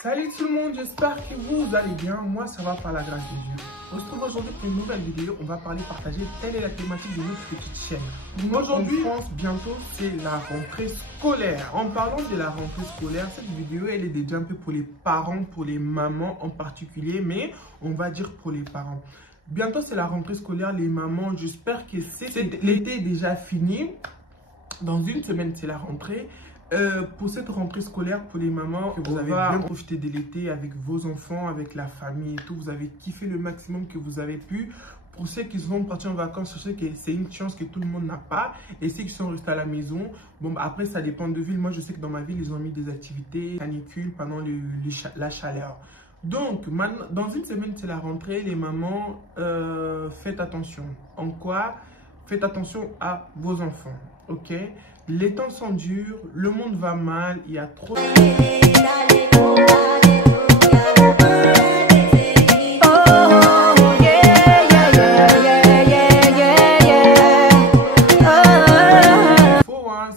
Salut tout le monde, j'espère que vous allez bien. Moi, ça va par la grâce de Dieu. On se trouve aujourd'hui pour une nouvelle vidéo. On va partager. Telle est la thématique de notre petite chaîne. Aujourd'hui, en France, bientôt, c'est la rentrée scolaire. En parlant de la rentrée scolaire, cette vidéo, elle est déjà un peu pour les parents, pour les mamans en particulier, mais on va dire pour les parents. Bientôt, c'est la rentrée scolaire, les mamans. J'espère que l'été est déjà fini. Dans une semaine, c'est la rentrée. Pour cette rentrée scolaire, pour les mamans, que vous avez bien profité de l'été avec vos enfants, avec la famille et tout, vous avez kiffé le maximum que vous avez pu. Pour ceux qui sont partis en vacances, je sais que c'est une chance que tout le monde n'a pas. Et ceux qui sont restés à la maison, bon, après ça dépend de ville. Moi, je sais que dans ma ville, ils ont mis des activités canicules pendant la chaleur. Donc, dans une semaine, c'est la rentrée. Les mamans, faites attention. En quoi? Faites attention à vos enfants, ok? Les temps sont durs, le monde va mal, il y a trop de...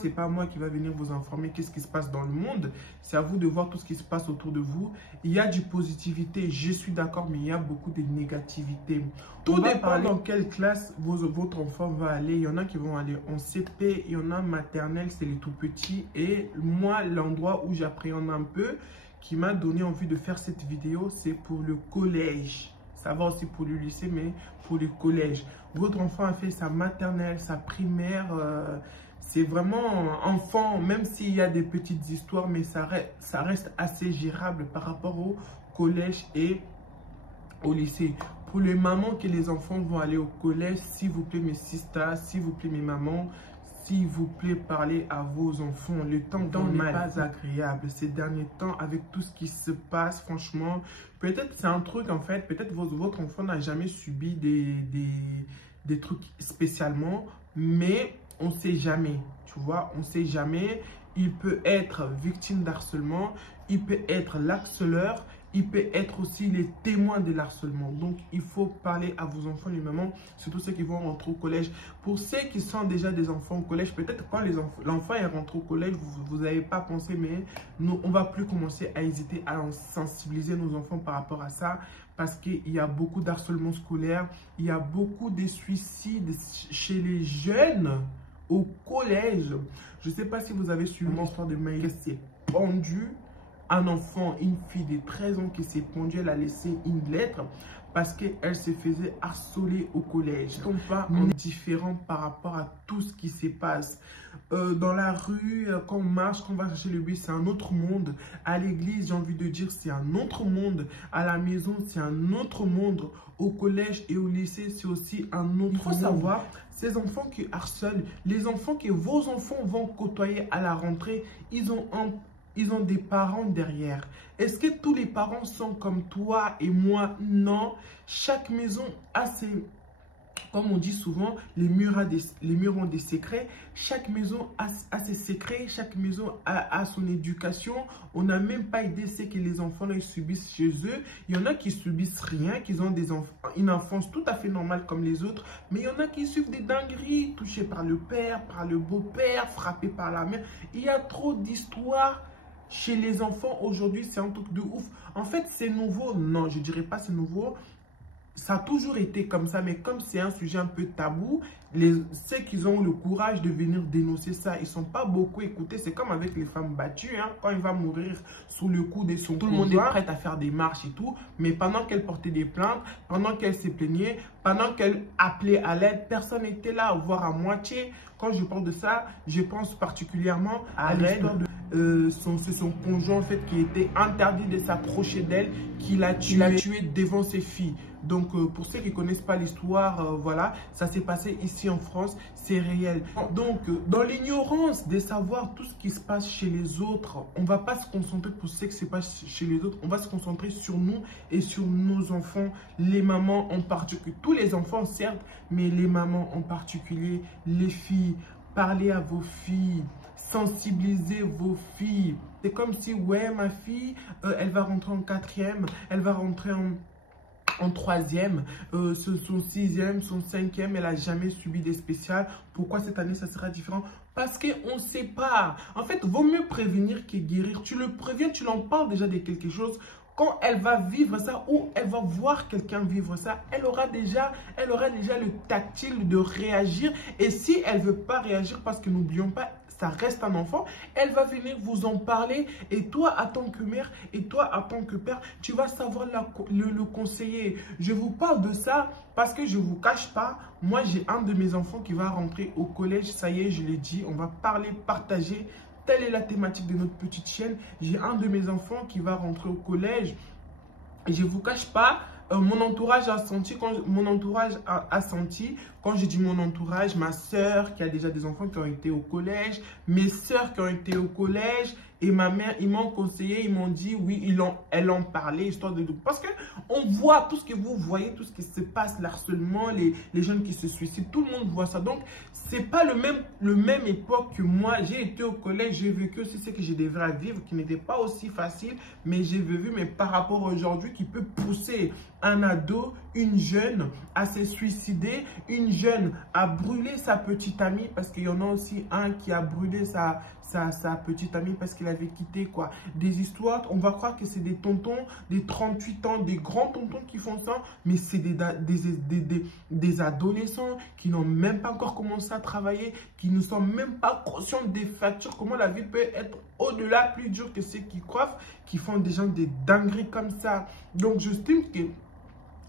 C'est pas moi qui va venir vous informer qu'est-ce qui se passe dans le monde. C'est à vous de voir tout ce qui se passe autour de vous. Il y a du positivité, je suis d'accord, mais il y a beaucoup de négativité. Tout dépend dans quelle classe votre enfant va aller. Il y en a qui vont aller en CP, il y en a maternelle, c'est les tout petits. Et moi, l'endroit où j'appréhende un peu, qui m'a donné envie de faire cette vidéo, c'est pour le collège. Ça va aussi pour le lycée, mais pour le collège. Votre enfant a fait sa maternelle, sa primaire... c'est vraiment enfant, même s'il y a des petites histoires, mais ça reste assez gérable par rapport au collège et au lycée. Pour les mamans que les enfants vont aller au collège, s'il vous plaît mes sisters, s'il vous plaît mes mamans, s'il vous plaît parlez à vos enfants. Le temps n'est pas agréable ces derniers temps avec tout ce qui se passe, franchement. Peut-être c'est un truc en fait, peut-être votre enfant n'a jamais subi des trucs spécialement, mais... on ne sait jamais, tu vois, on ne sait jamais. Il peut être victime d'harcèlement, il peut être l'harceleur, il peut être aussi les témoins de l'harcèlement. Donc, il faut parler à vos enfants, les mamans, surtout ceux qui vont rentrer au collège. Pour ceux qui sont déjà des enfants au collège, peut-être quand l'enfant est rentré au collège, vous n'avez pas pensé, mais nous, on ne va plus commencer à hésiter à sensibiliser nos enfants par rapport à ça. Parce qu'il y a beaucoup d'harcèlement scolaire, il y a beaucoup de suicides chez les jeunes. Au collège, je ne sais pas si vous avez suivi l'histoire de Maïga qui s'est pendue, un enfant, une fille de 13 ans qui s'est pendue, elle a laissé une lettre parce qu'elle se faisait harceler au collège. Ils ne sont pas indifférents par rapport à tout ce qui se passe. Dans la rue, quand on marche, quand on va chercher le bus, c'est un autre monde. À l'église, j'ai envie de dire, c'est un autre monde. À la maison, c'est un autre monde. Au collège et au lycée, c'est aussi un autre monde. Il faut savoir, ces enfants qui harcèlent, les enfants que vos enfants vont côtoyer à la rentrée, ils ont des parents derrière. Est-ce que tous les parents sont comme toi et moi? Non. Chaque maison a ses... Comme on dit souvent, les murs ont des secrets. Chaque maison a ses secrets. Chaque maison a son éducation. On n'a même pas idée ce que les enfants là, ils subissent chez eux. Il y en a qui subissent rien, qui ont une enfance tout à fait normale comme les autres. Mais il y en a qui subissent des dingueries, touchés par le père, par le beau-père, frappés par la mère. Il y a trop d'histoires chez les enfants aujourd'hui. C'est un truc de ouf. En fait, c'est nouveau. Non, je ne dirais pas c'est nouveau. Ça a toujours été comme ça, mais comme c'est un sujet un peu tabou, ceux qui ont le courage de venir dénoncer ça, ils ne sont pas beaucoup écoutés. C'est comme avec les femmes battues, hein, quand il va mourir sous le coup de son conjoint, tout le monde est prêt à faire des marches et tout. Mais pendant qu'elle portait des plaintes, pendant qu'elle se plaignait, pendant qu'elle appelait à l'aide, personne n'était là, voire à moitié. Quand je parle de ça, je pense particulièrement à l'histoire de... c'est son conjoint en fait qui était interdit de s'approcher d'elle, qui l'a tué devant ses filles. Donc pour ceux qui ne connaissent pas l'histoire, voilà, ça s'est passé ici en France, c'est réel. Donc dans l'ignorance de savoir tout ce qui se passe chez les autres, on ne va pas se concentrer pour ce qui se passe chez les autres, on va se concentrer sur nous et sur nos enfants, les mamans en particulier, tous les enfants certes, mais les mamans en particulier, les filles, parlez à vos filles. Sensibiliser vos filles. C'est comme si, ouais, ma fille, elle va rentrer en 4e, elle va rentrer en 3e, son 6e, son 5e, elle n'a jamais subi des spéciales. Pourquoi cette année, ça sera différent? Parce qu'on ne sait pas. En fait, vaut mieux prévenir que guérir. Tu le préviens, tu l'en parles déjà de quelque chose. Quand elle va vivre ça ou elle va voir quelqu'un vivre ça, elle aura déjà le tactile de réagir. Et si elle ne veut pas réagir, parce que n'oublions pas, ça reste un enfant, elle va venir vous en parler. Et toi, en tant que mère, et toi, en tant que père, tu vas savoir le conseiller. Je vous parle de ça parce que je ne vous cache pas, moi, j'ai un de mes enfants qui va rentrer au collège. Ça y est, je l'ai dit, on va parler, partager. Telle est la thématique de notre petite chaîne. J'ai un de mes enfants qui va rentrer au collège. Et je ne vous cache pas, mon entourage a senti, quand je dis mon entourage, ma soeur qui a déjà des enfants qui ont été au collège, mes soeurs qui ont été au collège et ma mère, ils m'ont conseillé, ils m'ont dit oui, elles en parlaient, histoire de... Parce qu'on voit tout ce que vous voyez, tout ce qui se passe, l'harcèlement, les jeunes qui se suicident, tout le monde voit ça. Donc, ce n'est pas le même époque que moi. J'ai été au collège, j'ai vécu aussi ce que je devrais vivre, qui n'était pas aussi facile, mais j'ai vu, mais par rapport à aujourd'hui, qui peut pousser un ado, une jeune à se suicider, une jeune à brûler sa petite amie, parce qu'il y en a aussi un qui a brûlé sa petite amie parce qu'il avait quitté quoi. Des histoires, on va croire que c'est des tontons, des 38 ans, des grands tontons qui font ça, mais c'est des adolescents qui n'ont même pas encore commencé à travailler, qui ne sont même pas conscients des factures, comment la vie peut être au-delà plus dure que ceux qui croient, qui font des gens des dingueries comme ça. Donc j'estime que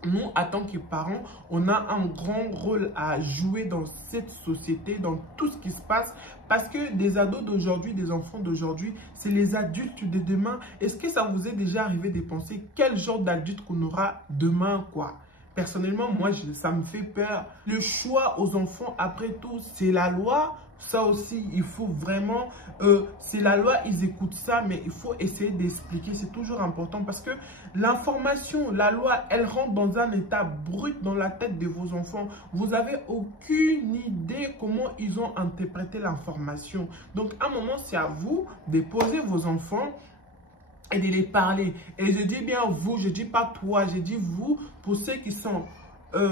nous, en tant que parents, on a un grand rôle à jouer dans cette société, dans tout ce qui se passe. Parce que des ados d'aujourd'hui, des enfants d'aujourd'hui, c'est les adultes de demain. Est-ce que ça vous est déjà arrivé de penser quel genre d'adulte qu'on aura demain, quoi? Personnellement, moi, ça me fait peur. Le choix aux enfants, après tout, c'est la loi. Ça aussi, il faut vraiment... c'est la loi, ils écoutent ça, mais il faut essayer d'expliquer. C'est toujours important parce que l'information, la loi, elle rentre dans un état brut dans la tête de vos enfants. Vous n'avez aucune idée comment ils ont interprété l'information. Donc, à un moment, c'est à vous de poser vos enfants et de les parler. Et je dis bien vous, je ne dis pas toi, je dis vous, pour ceux qui sont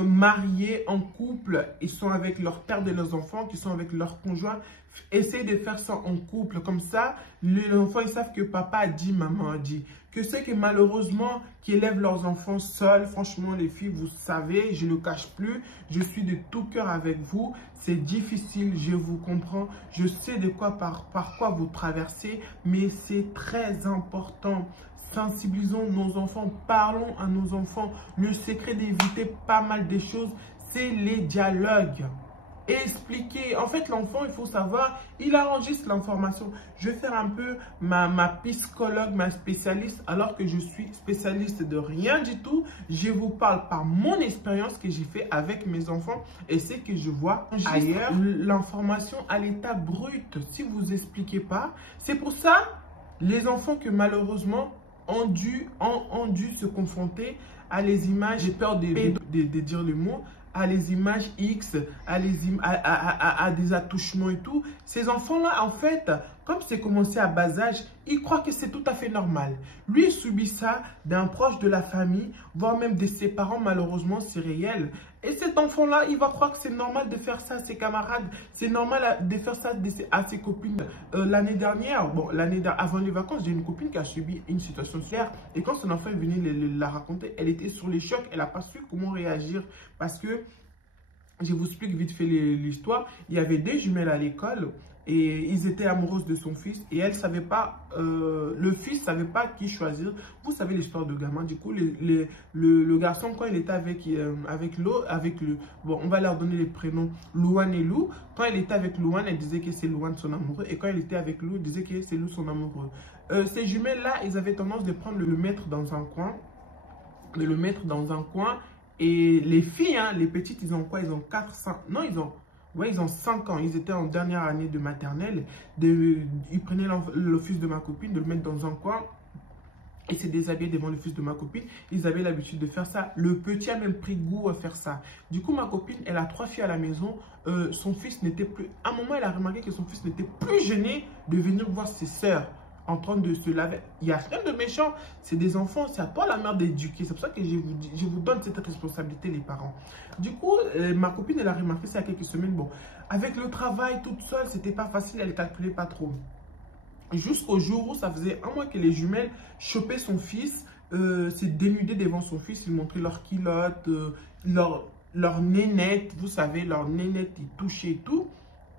mariés, en couple, ils sont avec leur père de leurs enfants, qui sont avec leur conjoint. Essayez de faire ça en couple, comme ça, les enfants, ils savent que papa a dit, maman a dit. Que ceux qui malheureusement, qui élèvent leurs enfants seuls, franchement les filles, vous savez, je ne le cache plus, je suis de tout cœur avec vous. C'est difficile, je vous comprends, je sais de quoi par quoi vous traversez, mais c'est très important. Sensibilisons nos enfants, parlons à nos enfants. Le secret d'éviter pas mal de choses, c'est les dialogues. Expliquer. En fait, l'enfant, il faut savoir, il enregistre l'information. Je vais faire un peu ma psychologue, ma spécialiste, alors que je suis spécialiste de rien du tout. Je vous parle par mon expérience que j'ai fait avec mes enfants et ce que je vois ailleurs. L'information à l'état brut, si vous expliquez pas. C'est pour ça, les enfants que malheureusement ont dû se confronter à les images, j'ai peur de dire le mot, à les images X, à des attouchements et tout. Ces enfants-là, en fait, comme c'est commencé à bas âge, ils croient que c'est tout à fait normal. Lui, il subit ça d'un proche de la famille, voire même de ses parents, malheureusement, c'est réel. Et cet enfant-là, il va croire que c'est normal de faire ça à ses camarades, c'est normal de faire ça à ses copines. L'année dernière, avant les vacances, j'ai une copine qui a subi une situation similaire. Et quand son enfant est venu la raconter, elle était sur les chocs, elle n'a pas su comment réagir. Parce que, je vous explique vite fait l'histoire, il y avait des jumelles à l'école. Et ils étaient amoureuses de son fils et elle ne savait pas, le fils ne savait pas qui choisir. Vous savez l'histoire de gamin. Du coup, le garçon, quand il était avec bon, on va leur donner les prénoms, Louane et Lou. Quand il était avec Louane, elle disait que c'est Louane son amoureux. Et quand il était avec Lou, elle disait que c'est Lou son amoureux. Ces jumelles-là, ils avaient tendance de prendre le mettre dans un coin. Et les filles, hein, les petites, ils ont quoi? Ils ont 4, 5, non, ils ont 5 ans. Ils étaient en dernière année de maternelle. Ils prenaient le fils de ma copine, de le mettre dans un coin et se déshabiller devant le fils de ma copine. Ils avaient l'habitude de faire ça. Le petit a même pris goût à faire ça. Du coup, ma copine, elle a 3 filles à la maison. Son fils n'était plus... À un moment, elle a remarqué que son fils n'était plus gêné de venir voir ses sœurs. en train de se laver. Il n'y a rien de méchant. C'est des enfants. C'est à toi la mère d'éduquer. C'est pour ça que je vous donne cette responsabilité, les parents. Du coup, ma copine, elle a remarqué ça il y a quelques semaines. Bon, avec le travail, toute seule, c'était pas facile. Elle ne calculait pas trop. Jusqu'au jour où ça faisait un mois que les jumelles chopaient son fils, se dénudaient devant son fils. Ils montraient leurs culottes, leur nénette. Vous savez, leur nénette, ils touchaient et tout.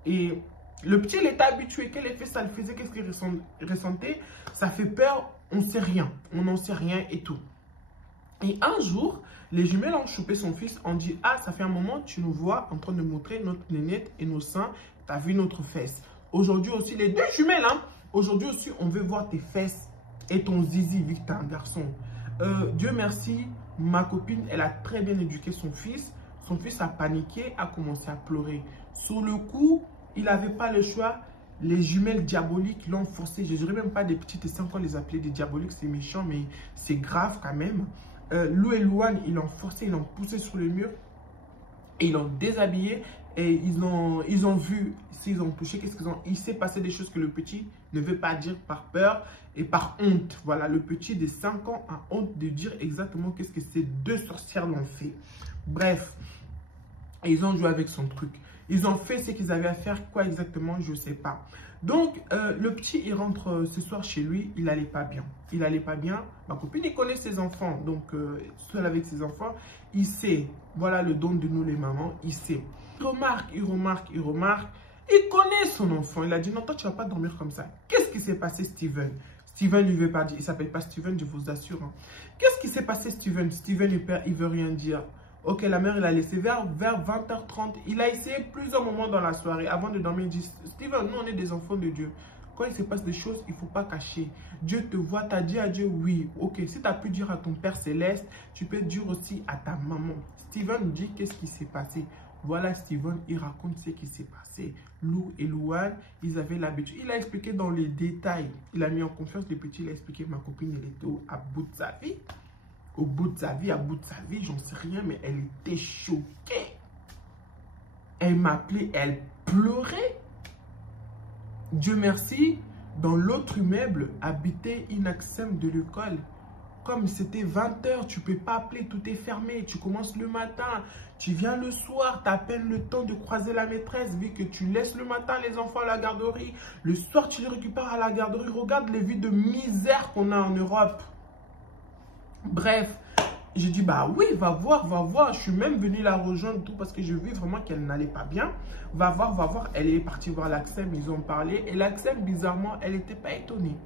Et le petit, il était habitué. Quel effet ça le faisait? Qu'est-ce qu'il ressentait? Ça fait peur. On ne sait rien. On n'en sait rien et tout. Et un jour, les jumelles ont chopé son fils. On dit, ah, ça fait un moment, tu nous vois en train de montrer notre nénette et nos seins. Tu as vu notre fesse. Aujourd'hui aussi, les deux jumelles, hein. Aujourd'hui aussi, on veut voir tes fesses et ton zizi, vu que tu es un garçon. Dieu merci, ma copine, elle a très bien éduqué son fils. Son fils a paniqué, a commencé à pleurer. Sur le coup, il n'avait pas le choix. Les jumelles diaboliques l'ont forcé. Je ne dirais même pas des petites seins qu'on les appelait des diaboliques. C'est méchant, mais c'est grave quand même. Lou et Louane, ils l'ont forcé, ils l'ont poussé sur le mur. Et ils l'ont déshabillé. Et ils ont vu, s'ils ont touché, qu'est-ce qu'ils ont... Il s'est passé des choses que le petit ne veut pas dire par peur et par honte. Voilà, le petit de 5 ans a honte de dire exactement qu'est-ce que ces deux sorcières l'ont fait. Bref, ils ont joué avec son truc. Ils ont fait ce qu'ils avaient à faire. Quoi exactement, je ne sais pas. Donc, le petit, il rentre ce soir chez lui. Il n'allait pas bien. Il n'allait pas bien. Ma copine, il connaît ses enfants. Donc, seul avec ses enfants, il sait. Voilà le don de nous les mamans. Il sait. Il remarque. Il connaît son enfant. Il a dit, non, toi, tu ne vas pas dormir comme ça. Qu'est-ce qui s'est passé, Steven? Steven, il ne veut pas dire. Il ne s'appelle pas Steven, je vous assure. Hein. Qu'est-ce qui s'est passé, Steven? Steven, il ne veut rien dire. Ok, la mère, il a laissé vers 20h30. Il a essayé plusieurs moments dans la soirée. Avant de dormir, il dit, Steven, nous, on est des enfants de Dieu. Quand il se passe des choses, il ne faut pas cacher. Dieu te voit, tu as dit à Dieu, oui. Ok, si tu as pu dire à ton Père Céleste, tu peux dire aussi à ta maman. Steven nous dit, qu'est-ce qui s'est passé? Voilà, Steven, il raconte ce qui s'est passé. Lou et Louane, ils avaient l'habitude. Il a expliqué dans les détails. Il a mis en confiance le petit. Il a expliqué, ma copine, elle était à bout de sa vie. Au bout de sa vie, j'en sais rien, mais elle était choquée. Elle m'appelait, elle pleurait. Dieu merci, dans l'autre immeuble habitait Inaxem de l'école. Comme c'était 20h, tu ne peux pas appeler, tout est fermé. Tu commences le matin, tu viens le soir, tu as à peine le temps de croiser la maîtresse, vu que tu laisses le matin les enfants à la garderie. Le soir, tu les récupères à la garderie. Regarde les vies de misère qu'on a en Europe. Bref, j'ai dit, bah oui, va voir. Je suis même venu la rejoindre tout parce que je vis vraiment qu'elle n'allait pas bien. Va voir. Elle est partie voir l'Axem, ils ont parlé. Et l'Axem, bizarrement, elle n'était pas étonnée.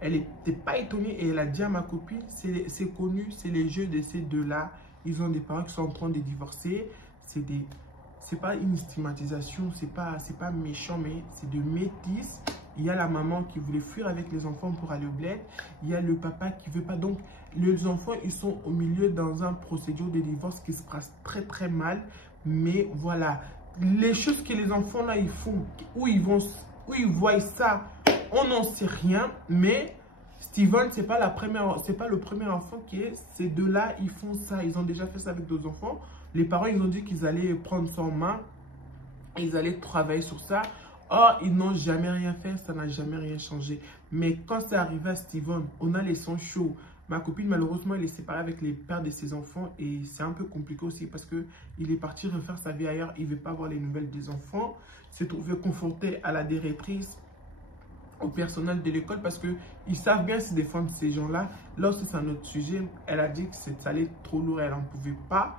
Elle n'était pas étonnée et elle a dit à ma copine, c'est connu, c'est les jeux de ces deux-là. Ils ont des parents qui sont en train de divorcer. C'est pas une stigmatisation, c'est pas méchant, mais c'est de métis. Il y a la maman qui voulait fuir avec les enfants pour aller au bled. Il y a le papa qui veut pas. Donc, les enfants, ils sont au milieu dans un procédure de divorce qui se passe très, très mal. Mais voilà, les choses que les enfants, là, ils font, où ils voient ça, on n'en sait rien. Mais Steven, c'est pas le premier enfant qui est. Ces deux-là, ils font ça. Ils ont déjà fait ça avec d'autres enfants. Les parents, ils ont dit qu'ils allaient prendre ça en main. Et ils allaient travailler sur ça. Or, ils n'ont jamais rien fait, ça n'a jamais rien changé. Mais quand c'est arrivé à Steven, on a les sangs chauds. Ma copine, malheureusement, elle est séparée avec les pères de ses enfants. Et c'est un peu compliqué aussi parce qu'il est parti refaire sa vie ailleurs. Il ne veut pas voir les nouvelles des enfants. Il s'est trouvé confronté à la directrice, au personnel de l'école parce qu'ils savent bien se défendre ces gens-là. Là aussi, c'est un autre sujet. Elle a dit que ça allait trop lourd, elle n'en pouvait pas.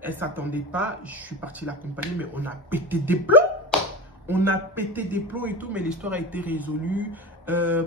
Elle ne s'attendait pas. Je suis parti l'accompagner, mais on a pété des plombs. On a pété des plombs et tout, mais l'histoire a été résolue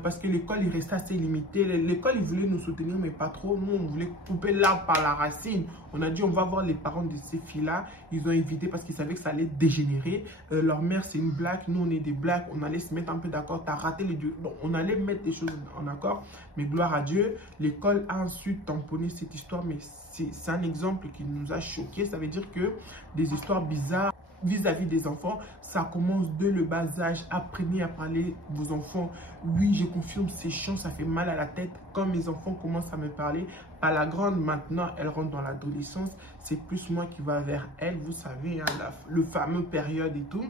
parce que l'école, il restait assez limité. L'école, ils voulaient nous soutenir, mais pas trop. Nous, on voulait couper l'arbre par la racine. On a dit, on va voir les parents de ces filles-là. Ils ont évité parce qu'ils savaient que ça allait dégénérer. Leur mère, c'est une black. Nous, on est des blacks. On allait se mettre un peu d'accord. Tu as raté les deux. Donc, on allait mettre des choses en accord. Mais gloire à Dieu, l'école a ensuite tamponné cette histoire. Mais c'est un exemple qui nous a choqués. Ça veut dire que des histoires bizarres vis-à-vis des enfants, ça commence de le bas âge. Apprenez à parler vos enfants. Oui, je confirme, c'est chiant, ça fait mal à la tête. Quand mes enfants commencent à me parler, pas la grande maintenant, elle rentre dans l'adolescence. C'est plus moi qui va vers elle, vous savez, hein, le fameux période et tout.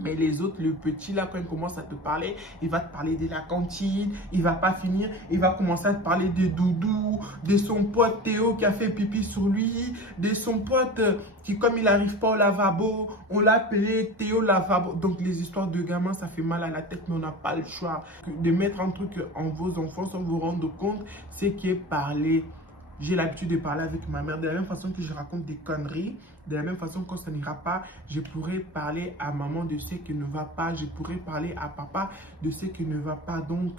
Mais les autres, le petit là, quand il commence à te parler, il va te parler de la cantine, il va pas finir, il va commencer à te parler de Doudou, de son pote Théo qui a fait pipi sur lui, de son pote qui, comme il n'arrive pas au lavabo, on l'a appelé Théo lavabo. Donc les histoires de gamins, ça fait mal à la tête, mais on n'a pas le choix de mettre un truc en vos enfants sans vous rendre compte, c'est qui est parler. J'ai l'habitude de parler avec ma mère de la même façon que je raconte des conneries. De la même façon, quand ça n'ira pas, je pourrais parler à maman de ce qui ne va pas. Je pourrais parler à papa de ce qui ne va pas. Donc,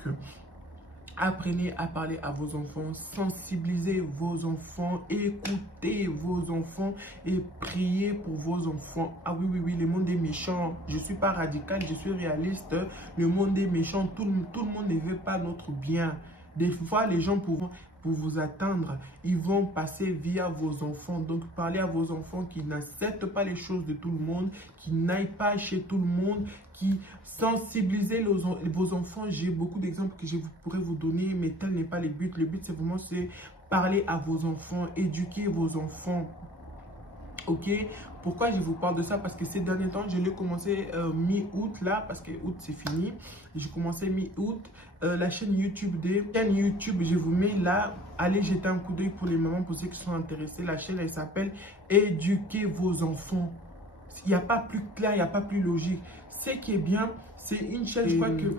apprenez à parler à vos enfants, sensibilisez vos enfants, écoutez vos enfants et priez pour vos enfants. Ah oui, oui, oui, le monde est méchant. Je ne suis pas radical, je suis réaliste. Le monde est méchant. Tout le monde ne veut pas notre bien. Des fois, les gens pour vous atteindre, ils vont passer via vos enfants. Donc, parlez à vos enfants qui n'acceptent pas les choses de tout le monde, qui n'aillent pas chez tout le monde, qui sensibilisez vos enfants. J'ai beaucoup d'exemples que je pourrais vous donner, mais tel n'est pas le but. Le but, c'est vraiment parler à vos enfants, éduquer vos enfants. Ok, pourquoi je vous parle de ça? Parce que ces derniers temps, je l'ai commencé mi-août là, parce que août c'est fini. J'ai commencé mi-août la chaîne YouTube je vous mets là. Allez jeter un coup d'œil pour les mamans, pour ceux qui sont intéressés. La chaîne, elle s'appelle Éduquez vos enfants. Il n'y a pas plus clair, il n'y a pas plus logique. Ce qui est bien, c'est une chaîne, je crois que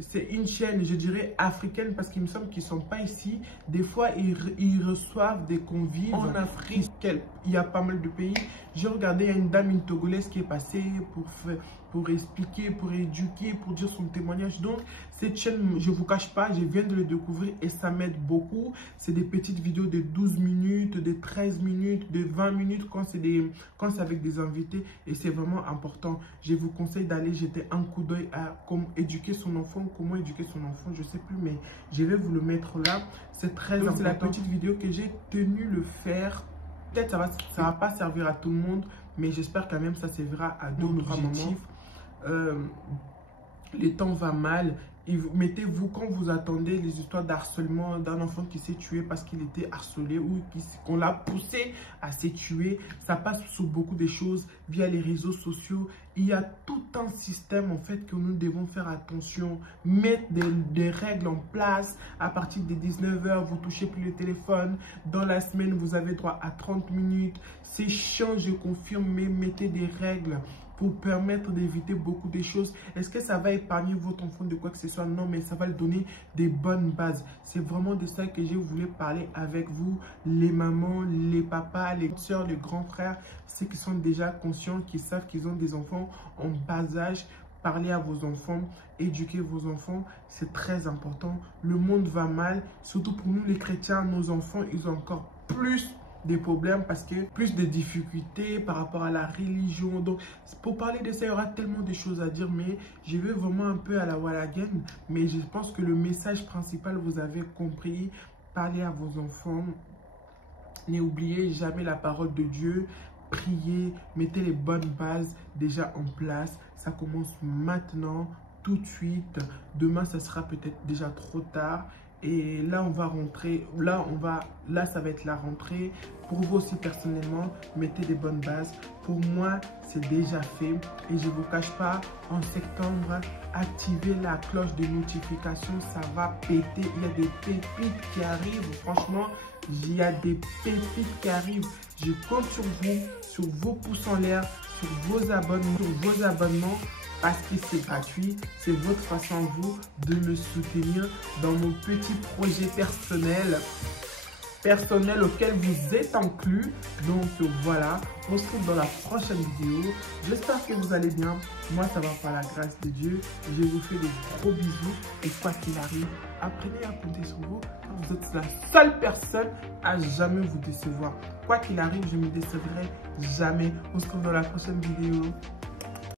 c'est une chaîne, je dirais, africaine, parce qu'il me semble qu'ils ne sont pas ici. Des fois, ils reçoivent des convives en Afrique. Il y a pas mal de pays. J'ai regardé, il y a une dame, une Togolaise qui est passée pour expliquer, pour éduquer, pour dire son témoignage. Donc, cette chaîne, je ne vous cache pas, je viens de le découvrir et ça m'aide beaucoup. C'est des petites vidéos de 12 minutes, de 13 minutes, de 20 minutes quand c'est avec des invités. Et c'est vraiment important. Je vous conseille d'aller jeter un coup d'œil à comment éduquer son enfant. Comment éduquer son enfant, je ne sais plus, mais je vais vous le mettre là. C'est très important. C'est la petite vidéo que j'ai tenu le faire. Peut-être ça va pas servir à tout le monde, mais j'espère quand même que ça servira à d'autres moments. Les temps va mal. Mettez-vous, quand vous attendez les histoires d'harcèlement d'un enfant qui s'est tué parce qu'il était harcelé ou qu'on l'a poussé à se tuer, ça passe sur beaucoup de choses via les réseaux sociaux. Il y a tout un système en fait que nous devons faire attention, mettre des règles en place. À partir de 19 h, vous ne touchez plus le téléphone. Dans la semaine, vous avez droit à 30 minutes. C'est chiant, je confirme, mais mettez des règles pour permettre d'éviter beaucoup de choses. Est-ce que ça va épargner votre enfant de quoi que ce soit? Non, mais ça va lui donner des bonnes bases. C'est vraiment de ça que je voulais parler avec vous, les mamans, les papas, les soeurs, les grands frères, ceux qui sont déjà conscients, qui savent qu'ils ont des enfants en bas âge. Parlez à vos enfants, éduquez vos enfants, c'est très important. Le monde va mal, surtout pour nous les chrétiens, nos enfants, ils ont encore plus des problèmes parce que plus de difficultés par rapport à la religion. Donc, pour parler de ça, il y aura tellement de choses à dire, mais je vais vraiment un peu à la Wallagan. Mais je pense que le message principal, vous avez compris. Parlez à vos enfants. N'oubliez jamais la parole de Dieu. Priez, mettez les bonnes bases déjà en place. Ça commence maintenant, tout de suite. Demain, ça sera peut-être déjà trop tard. Et là, on va rentrer, là, ça va être la rentrée. Pour vous aussi, personnellement, mettez des bonnes bases. Pour moi, c'est déjà fait. Et je ne vous cache pas, en septembre, activez la cloche de notification. Ça va péter. Il y a des pépites qui arrivent. Franchement, il y a des pépites qui arrivent. Je compte sur vous, sur vos pouces en l'air, sur vos abonnements. Parce que c'est gratuit, c'est votre façon à vous de me soutenir dans mon petit projet personnel auquel vous êtes inclus. Donc voilà, on se retrouve dans la prochaine vidéo. J'espère que vous allez bien. Moi, ça va par la grâce de Dieu. Je vous fais des gros bisous. Et quoi qu'il arrive, apprenez à compter sur vous. Vous êtes la seule personne à jamais vous décevoir. Quoi qu'il arrive, je ne me décevrai jamais. On se retrouve dans la prochaine vidéo.